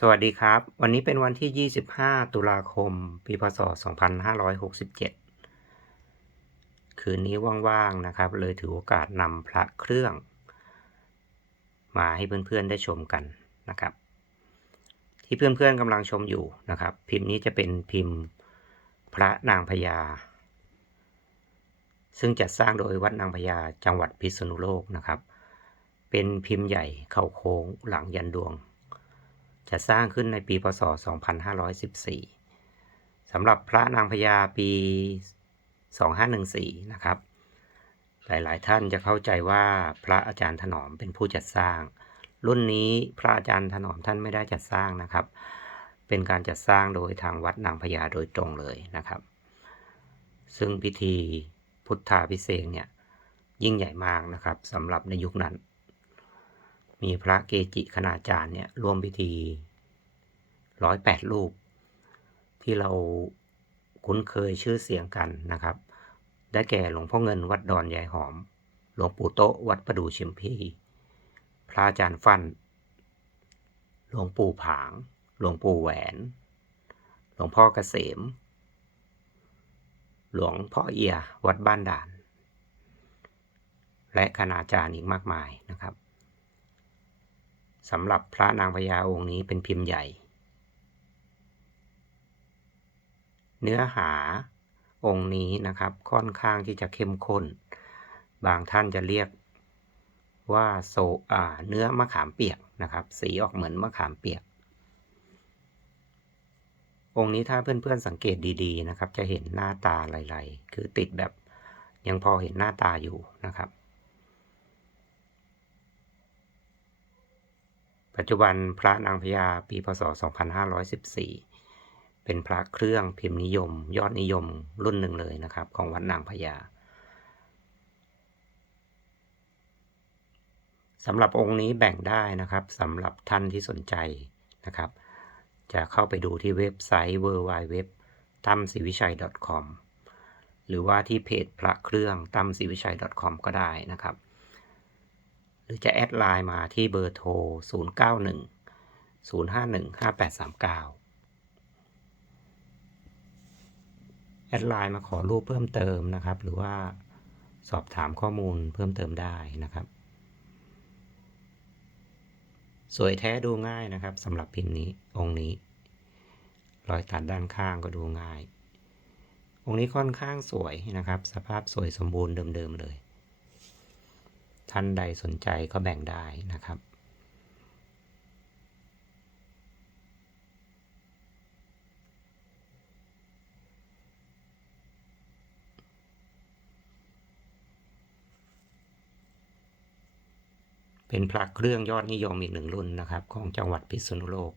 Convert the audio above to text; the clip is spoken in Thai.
สวัสดีครับ วันนี้เป็นวันที่ 25 ตุลาคม ปีพศ 2567 คืนนี้ว่างๆนะครับ เลยถือโอกาสนำพระเครื่อง มาให้เพื่อนๆได้ชมกันนะครับ ที่เพื่อนๆกำลังชมอยู่นะครับ พิมพ์นี้จะเป็นพิมพ์พระนางพญา ซึ่งจัดสร้างโดยวัดนางพญาจังหวัดพิษณุโลกนะครับ เป็นพิมพ์ใหญ่เข่าโค้งหลังยันดวง จะสร้างขึ้นในปี พศ 2514 สำหรับพระนางพญาปี 2514 นะครับ หลายๆ ท่านจะเข้าใจว่าพระอาจารย์ถนอมเป็นผู้จัดสร้าง รุ่นนี้พระอาจารย์ถนอมท่านไม่ได้จัดสร้างนะครับ เป็นการจัดสร้างโดยทางวัดนางพญาโดยตรงเลยนะครับ ซึ่งพิธีพุทธาพิเศษเนี่ยยิ่งใหญ่มากนะครับสำหรับในยุคนั้น มีพระเกจิคณาจารย์เนี่ยร่วมพิธีร้อยแปดรูป ที่เราคุ้นเคยชื่อเสียงกันนะครับ ได้แก่หลวงพ่อเงินวัดดอนยายหอม หลวงปู่โต๊ะวัดประดูชิมพีพระอาจารย์ฟัน่นหลวงปู่ผาง หลวงปู่แหวน หลวงพ่อเกษม หลวงพ่อเอียวัดบ้านด่าน และคณาจารย์อีกมากมายนะครับ สำหรับพระนางพญาองค์นี้เป็นพิมพ์ใหญ่ เนื้อหาองค์นี้นะครับค่อนข้างที่จะเข้มข้น บางท่านจะเรียกว่าโซอ่าเนื้อมะขามเปียกนะครับ สีออกเหมือนมะขามเปียก องค์นี้ถ้าเพื่อนๆสังเกตดีๆนะครับ จะเห็นหน้าตาลายๆ คือติดแบบยังพอเห็นหน้าตาอยู่นะครับ ปัจจุบันพระนางพญาปีพศ 2514 เป็นพระเครื่องพิมพ์นิยม ยอดนิยมรุ่นหนึ่งเลยนะครับ ของวัดนางพญาสำหรับองค์นี้แบ่งได้นะครับสำหรับท่านที่สนใจนะครับ จะเข้าไปดูที่เว็บไซต์ w w w ตั้มศิวิชัย .com หรือว่าที่เพจพระเครื่องตั้มศิวิชัย .com ก็ได้นะครับ หรือจะแอดไลน์มาที่เบอร์โทร 091 051 5839 แอดไลน์มาขอรูปเพิ่มเติมนะครับ หรือว่าสอบถามข้อมูลเพิ่มเติมได้นะครับ สวยแท้ดูง่ายนะครับสำหรับพิมพ์นี้องค์นี้ รอยตัดด้านข้างก็ดูง่าย องค์นี้ค่อนข้างสวยนะครับ สภาพสวยสมบูรณ์เดิมๆเลย ท่านใดสนใจก็แบ่งได้นะครับเป็นพระเครื่องยอดนิยมอีกหนึ่งรุ่นนะครับ ของจังหวัดพิษณุโลก